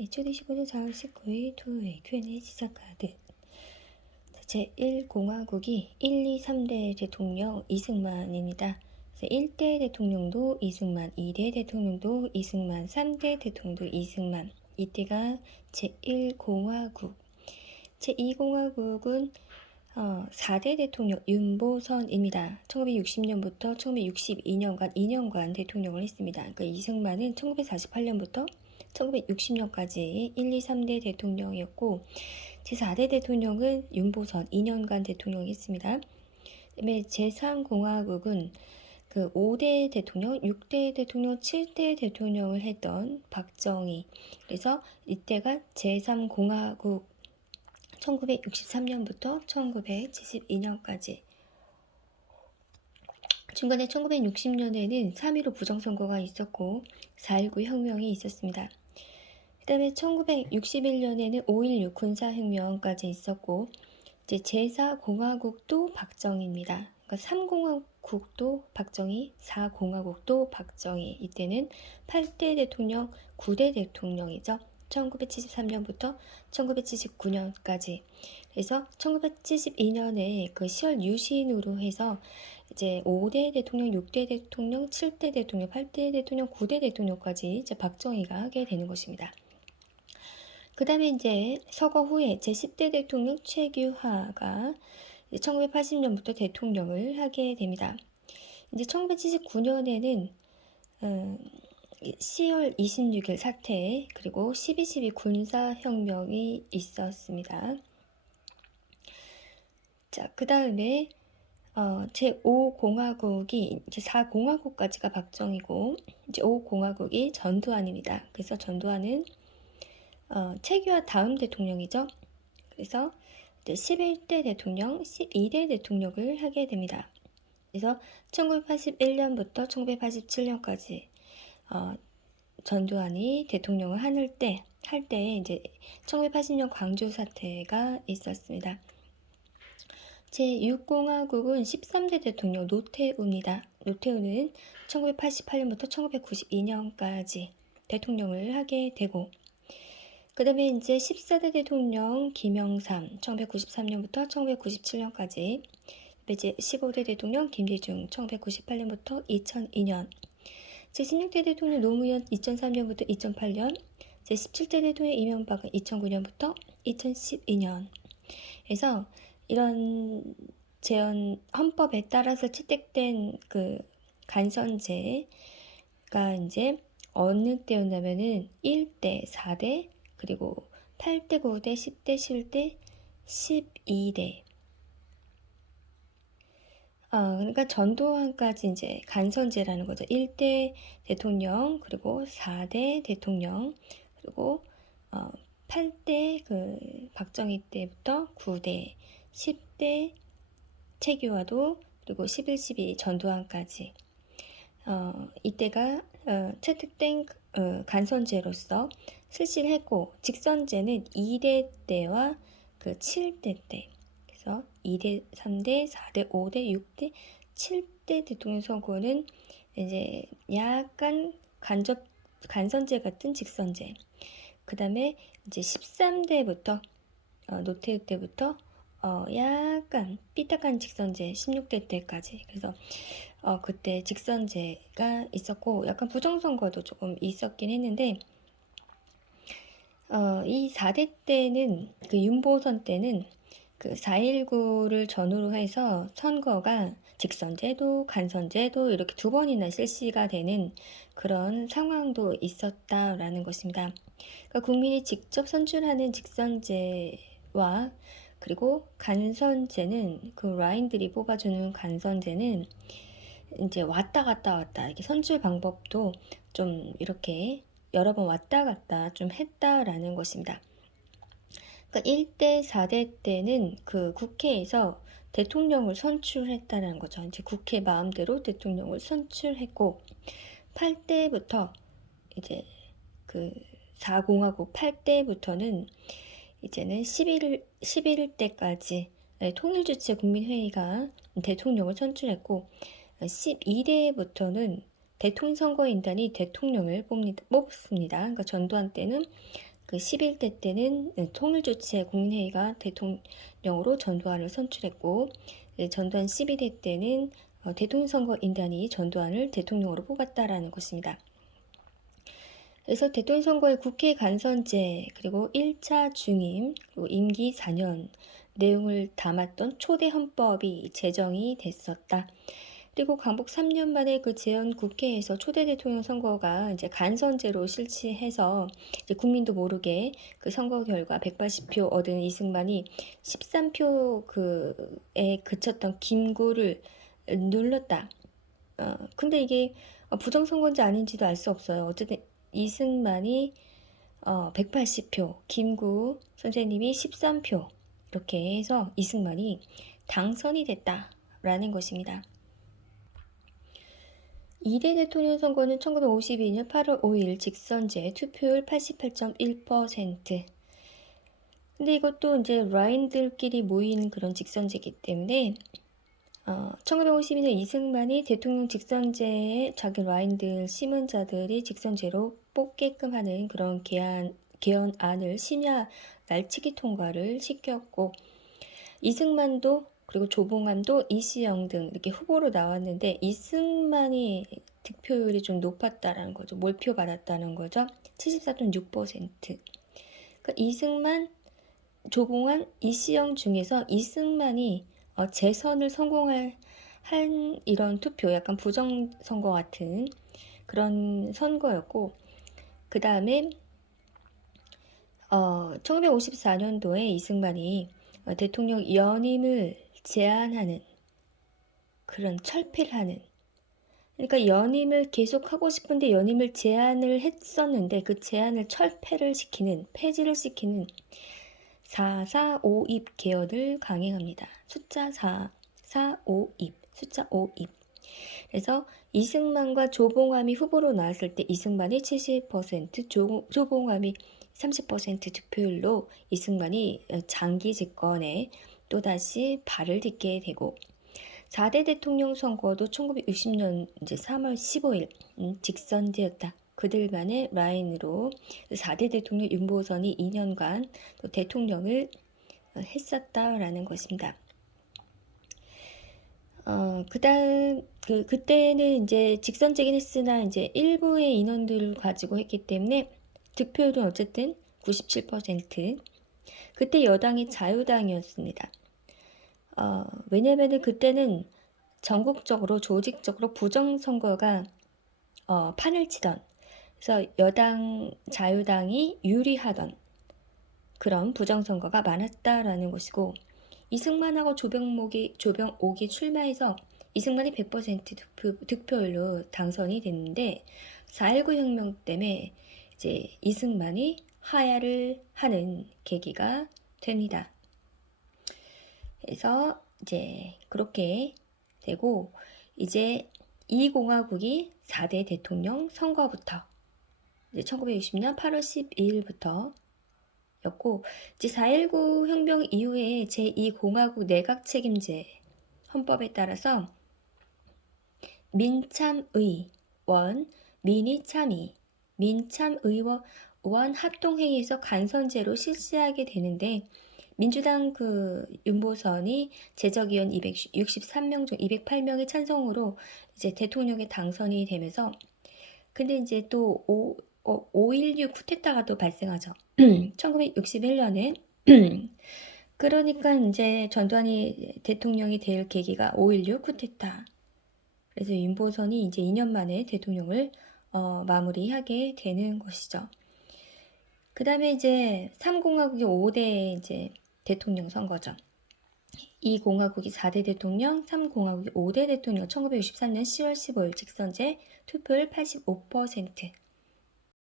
2025년 4월 19일 토요일 Q&A 시작하듯 제1공화국이 1, 2, 3대 대통령 이승만입니다. 1대 대통령도 이승만, 2대 대통령도 이승만, 3대 대통령도 이승만. 이때가 제1공화국. 제2공화국은 4대 대통령 윤보선입니다. 1960년부터 1962년간 2년간 대통령을 했습니다. 그러니까 이승만은 1948년부터 1960년까지 1, 2, 3대 대통령이었고 제4대 대통령은 윤보선 2년간 대통령을 했습니다. 그다음에 제3공화국은 그 5대 대통령, 6대 대통령, 7대 대통령을 했던 박정희. 그래서 이때가 제3공화국 1963년부터 1972년까지. 중간에 1960년에는 3.15 부정선거가 있었고 4.19 혁명이 있었습니다. 그 다음에 1961년에는 5.16 군사혁명까지 있었고 이제 제4공화국도 박정희입니다. 그러니까 3공화국도 박정희, 4공화국도 박정희. 이때는 8대 대통령, 9대 대통령이죠. 1973년부터 1979년까지. 그래서 1972년에 그 10월 유신으로 해서 이제 5대 대통령, 6대 대통령, 7대 대통령, 8대 대통령, 9대 대통령까지 이제 박정희가 하게 되는 것입니다. 그 다음에 이제 서거 후에 제10대 대통령 최규하가 1980년부터 대통령을 하게 됩니다. 이제 1979년에는 10월 26일 사태 그리고 12.12 군사혁명이 있었습니다. 자, 그 다음에 제5공화국이 이제 4공화국까지가 박정희고 이제 5공화국이 전두환입니다. 그래서 전두환은 최규하 다음 대통령이죠. 그래서 이제 11대 대통령, 12대 대통령을 하게 됩니다. 그래서 1981년부터 1987년까지 전두환이 대통령을 할 때 이제 1980년 광주 사태가 있었습니다. 제6공화국은 13대 대통령 노태우입니다. 노태우는 1988년부터 1992년까지 대통령을 하게 되고 그 다음에 이제 14대 대통령 김영삼 1993년부터 1997년까지 이제 15대 대통령 김대중 1998년부터 2002년 제16대 대통령 노무현 2003년부터 2008년 제17대 대통령 이명박은 2009년부터 2012년 그래서 이런 재헌 헌법에 따라서 채택된 그 간선제가 이제 어느 때였냐면은 1대, 4대, 그리고 8대, 9대, 10대, 11대, 12대. 그러니까 전두환까지 이제 간선제라는 거죠. 1대 대통령, 그리고 4대 대통령, 그리고 8대 그 박정희 때부터 9대, 10대 최규하도, 그리고 11, 12 전두환까지. 이때가 채택된 간선제로서 실시를 했고 직선제는 2대 때와 그 7대 때 그래서 2대, 3대, 4대, 5대, 6대, 7대 대통령 선거는 이제 약간 간선제 같은 직선제. 그 다음에 이제 13대부터 노태우 때부터 약간 삐딱한 직선제 16대 때까지. 그래서 그때 직선제가 있었고 약간 부정선거도 조금 있었긴 했는데 이 4대 때는 그 윤보선 때는 그 4.19를 전후로 해서 선거가 직선제도 간선제도 이렇게 두 번이나 실시가 되는 그런 상황도 있었다라는 것입니다. 그러니까 국민이 직접 선출하는 직선제와 그리고 간선제는 그 라인들이 뽑아주는 간선제는 이제 왔다 갔다 이렇게 선출 방법도 좀 이렇게 여러 번 왔다 갔다 좀 했다라는 것입니다. 그러니까 1대, 4대 때는 그 국회에서 대통령을 선출했다는 거죠. 이제 국회 마음대로 대통령을 선출했고 8대부터 이제 그 4공화국 8대부터는 이제는 11대까지 통일주체 국민회의가 대통령을 선출했고 12대부터는 대통령 선거인단이 대통령을 뽑습니다. 그러니까 전두환 때는 그 11대 때는 통일주체 국민회의가 대통령으로 전두환을 선출했고, 전두환 12대 때는 대통령 선거인단이 전두환을 대통령으로 뽑았다라는 것입니다. 그래서 대통령 선거의 국회 간선제, 그리고 1차 중임, 그리고 임기 4년 내용을 담았던 초대 헌법이 제정이 됐었다. 그리고 광복 3년 만에 그 재헌 국회에서 초대 대통령 선거가 이제 간선제로 실시해서 이제 국민도 모르게 그 선거 결과 180표 얻은 이승만이 13표 그에 그쳤던 김구를 눌렀다. 근데 이게 부정선거인지 아닌지도 알 수 없어요. 어쨌든 이승만이 180표, 김구 선생님이 13표 이렇게 해서 이승만이 당선이 됐다라는 것입니다. 2대 대통령 선거는 1952년 8월 5일 직선제 투표율 88.1%. 근데 이것도 이제 라인들끼리 모인 그런 직선제이기 때문에 1952년 이승만이 대통령 직선제에 자기 라인들 시문자들이 직선제로 뽑게끔 하는 그런 개헌안을 심야 날치기 통과를 시켰고, 이승만도 그리고 조봉암도 이시영 등 이렇게 후보로 나왔는데 이승만이 득표율이 좀 높았다라는 거죠. 몰표 받았다는 거죠. 74.6%. 그러니까 이승만, 조봉암, 이시영 중에서 이승만이 재선을 성공한 이런 투표, 약간 부정선거 같은 그런 선거였고, 그 다음에 1954년도에 이승만이 대통령 연임을 제한하는 그런 철폐를 하는, 그러니까 연임을 계속 하고 싶은데 연임을 제한을 했었는데 그 제한을 철폐를 시키는, 폐지를 시키는 4.4.5입 개헌을 강행합니다. 숫자 4.4.5입, 숫자 5입. 그래서 이승만과 조봉암이 후보로 나왔을 때 이승만이 70%, 조봉암이 30% 득표율로 이승만이 장기 집권에 또다시 발을 딛게 되고, 4대 대통령 선거도 1960년 이제 3월 15일 직선제였다. 그들만의 라인으로 4대 대통령 윤보선이 2년간 또 대통령을 했었다라는 것입니다. 그때는 이제 직선제긴 했으나 이제 일부의 인원들을 가지고 했기 때문에 득표율은 어쨌든 97%. 그때 여당이 자유당이었습니다. 왜냐면은 그때는 전국적으로 조직적으로 부정선거가 판을 치던, 그래서 여당 자유당이 유리하던 그런 부정선거가 많았다라는 것이고, 이승만하고 조병옥이 출마해서 이승만이 100% 득표율로 당선이 됐는데 4.19 혁명 때문에 이제 이승만이 하야를 하는 계기가 됩니다. 그래서 이제 그렇게 되고, 이제 이 공화국이 4대 대통령 선거부터 이제 1960년 8월 12일부터 였고, 이제 4.19 혁명 이후에 제2공화국 내각 책임제 헌법에 따라서 민참의원, 민의참의, 민참의원 합동회의에서 간선제로 실시하게 되는데, 민주당 그 윤보선이 제적위원 263명 중 208명의 찬성으로 이제 대통령에 당선이 되면서, 근데 이제 또 5.16 쿠데타가 또 발생하죠. 1961년에. 그러니까 이제 전두환이 대통령이 될 계기가 5.16 쿠데타. 그래서 윤보선이 이제 2년 만에 대통령을 마무리하게 되는 것이죠. 그 다음에 이제 3공화국이 5대 이제 대통령 선거죠. 2공화국이 4대 대통령, 3공화국이 5대 대통령. 1963년 10월 15일 직선제 투표율 85%.